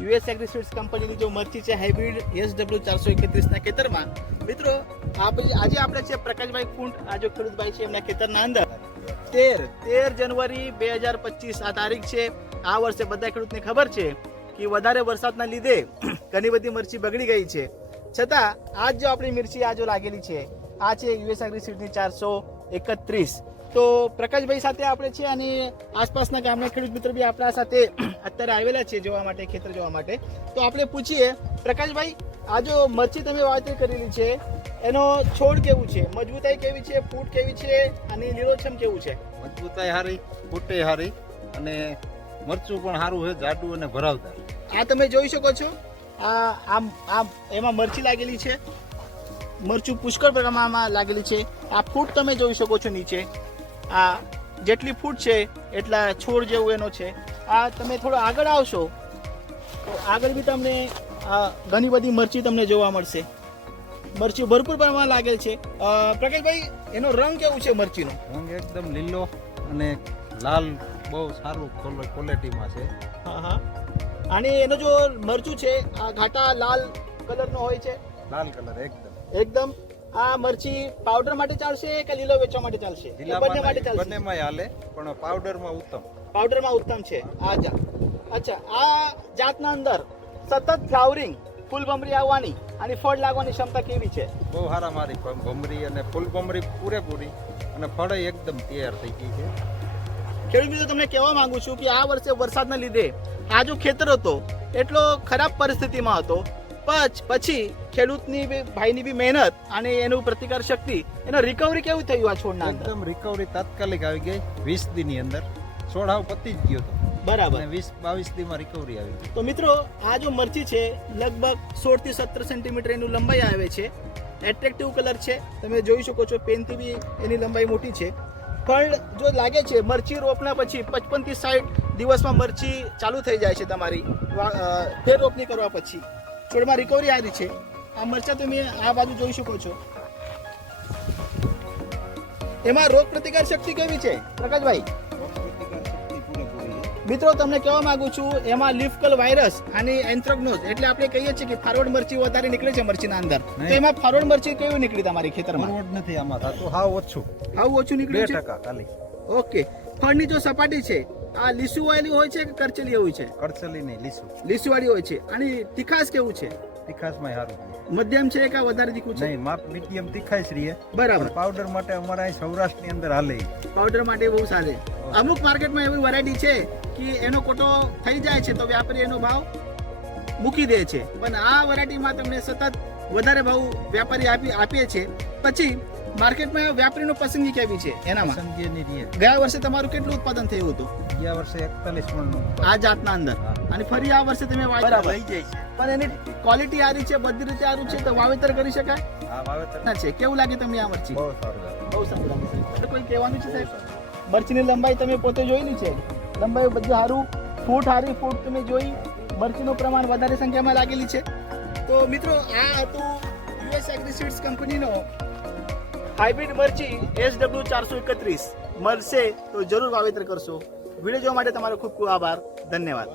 US એગ્રીસીડ્સ કંપનીની જો મરચી છે હાઇબ્રિડ એસ ડબલ્યુ ચારસો એકત્રીસના ખેતરમાં. મિત્રો આજે આપણે છે પ્રકાશભાઈ કુંટ, આ જો ખેડૂતભાઈ છે એમના ખેતરના અંદર. તેર તેર જાન્યુઆરી બે હજાર પચીસ આ તારીખ છે. આ વર્ષે બધા ખેડૂતને ખબર છે કે વધારે વરસાદના લીધે ઘણી બધી મરચી બગડી ગઈ છે. છતાં, આજ જો આપણી મિરચી આ જો લાગેલી છે આ છે યુએસ એગ્રીસીડની ચારસો એકત્રીસ. તો પ્રકાશભાઈ સાથે આપણે છીએ અને આસપાસના ગામના ખેડૂત મિત્રો બી આપણા સાથે અત્યારે આવેલા છે જોવા માટે ખેતર જોવા માટે. તો આપણે પૂછીએ પ્રકાશભાઈ આ જો મરચી તમે વાવેતર કરેલી છે એનો છોડ કેવું છે? મજબૂતાઈ કેવી છે? ફૂટ કેવી છે? અને લીલોછમ કેવું છે? મજબૂતાઈ હારી ફૂટે હારી અને મરચું પણ સારું છે જાડું અને ભરાવદાર. આ તમે જોઈ શકો છો. આ આમ આમ એમાં મરચી લાગેલી છે. મરચું પુષ્કળ પ્રમાણમાં લાગેલી છે. આ ફૂટ તમે જોઈ શકો છો નીચે. આ જેટલી ફૂટ છે એટલા છોડ જેવું એનો છે. આ તમે થોડો આગળ આવશો તો આગળ બી તમને આ ઘણી બધી મરચી તમને જોવા મળશે. મરચી ભરપૂર પ્રમાણમાં લાગેલ છે. પ્રકાશભાઈ એનો રંગ કેવું છે મરચીનો? રંગ એકદમ લીલો અને લાલ બહુ સારું ક્વોલિટીમાં છે. હા હા. અને એનો જો મરચું છે આ ઘાટા લાલ કલરનો હોય છે? લાલ કલર એકદમ. એકદમ આ મરચી પાવડર માટે ચાલશે કે લીલો વેચવા માટે ચાલશે? બંને માટે ચાલશે. બંનેમાં હાલે પણ પાવડરમાં ઉત્તમ. પાવડરમાં ઉત્તમ છે. આ જાત અચ્છા આ જાતના અંદર સતત ફ્લાવરિંગ ફૂલ ભમરી આવવાની અને ફળ લાગવાની ક્ષમતા કેવી છે? બહુ સારા મારી ભમરી અને ફૂલ ભમરી પૂરેપૂરી અને ફળ એકદમ તૈયાર થઈ ગઈ છે. ખેડૂત મિત્રો તમને કહેવા માંગુ છું કે આ વર્ષે વરસાદના લીધે આ જો ખેતર હતો એટલો ખરાબ પરિસ્થિતિમાં હતો પછ પછી ખેડૂતની ભાઈની બી મહેનત અને એનું પ્રતિકાર શક્તિ એનો રિકવરી કેવું થયું આ છોડના એકદમ રિકવરી તાત્કાલિક આવી ગઈ વીસ દીની અંદર. છોડાવ પતી જ ગયો હતો બરાબર. વીસ બાવીસ દીમાં રિકવરી આવી ગઈ. તો મિત્રો આ જો મરચી છે લગભગ સોળથી સત્તર સેન્ટીમીટર એનું લંબાઈ આવે છે. એટ્રેક્ટિવ કલર છે. તમે જોઈ શકો છો પેનથી બી એની લંબાઈ મોટી છે. પણ જો લાગે છે મરચી રોપના પછી પચપનથી સાઠ દિવસમાં મરચી ચાલુ થઈ જાય છે તમારી તે ફેર રોપણી કરવા પછી. છોડમાં રિકવરી આવી છે. આ મરચા તમે આ બાજુ જોઈ શકો છો. એમાં રોગ પ્રતિકાર શક્તિ કેવી છે? પ્રકાશભાઈ. મિત્રો તમને કહેવા માંગુ છું એમાં લિફકલ વાયરસ અને એન્થ્રોગ્નોઝ એટલે આપણે કહીએ છીએ કે ફારવર્ડ મરચી વધારે નીકળે છે મરચીના અંદર. તો એમાં ફારવર્ડ મરચી કેવી નીકળી તમારી ખેતરમાં? ફારવર્ડ નથી આમાં થતું. હાવ ઓછું. આવું ઓછું નીકળે છે? 2% ખાલી. ઓકે. ફળની જો સપાટી છે આ લીસુ વાળી હોય છે કે કરચલી હોય છે? કરચલી નહીં લીસુ. લીસુ વાળી હોય છે. અને તીખાસ કેવું છે? તીખાસમાં સારું. મધ્યમ છે કે વધારે તીખું છે? નહીં માપ મીડિયમ તીખાસ રહીએ બરાબર. પાવડર માટે અમારા અહીં સૌરાષ્ટ્રની અંદર હાલે પાવડર માટે બહુ સારી. અમુક માર્કેટમાં એવી વેરાયટી છે કે એનો કોટો થઈ જાય છે તો વ્યાપારી એનો ભાવ મૂકી દે છે. પણ આ વેરાયટીમાં તમને સતત વધારે ભાવ વ્યાપારી આપી આપીએ છે. પછી માર્કેટમાં વ્યાપારીનો પસંદગી કેવી છે? એનામાં? ગયા વર્ષે તમારું કેટલું ઉત્પાદન થયું હતું? ગયા વર્ષે એકતાલીસ મણનું આ જાતના અંદર. અને ફરી આ વર્ષે તમે વાવેતર લઈ જાય પણ એની ક્વોલિટી સારી છે બધી રીતે સારું છે તો વાવેતર કરી શકાય? હા વાવેતર. છે. કેવું લાગે તમે આ મરચી? બહુ સારું. બહુ સારું લાગે એટલે કોઈ કહેવાનું છે સાહેબ? મરચીની લંબાઈ તમે પોતે જોયેલી છે? લંબાઈ બધું સારું. ફૂટ સારી ફૂટ તમે જોઈ. મરચીનું પ્રમાણ વધારે સંખ્યામાં લાગેલી છે. તો મિત્રો આ હતું યુએસ એગ્રીસીડ્સ કંપનીનો હાઇબ્રિડ મરચી એસ ડબલ્યુ ચારસો એકત્રીસ. મળશે તો જરૂર વાવેતર કરશો. વીડિયો જોવા માટે તમારો ખૂબ ખૂબ આભાર. ધન્યવાદ.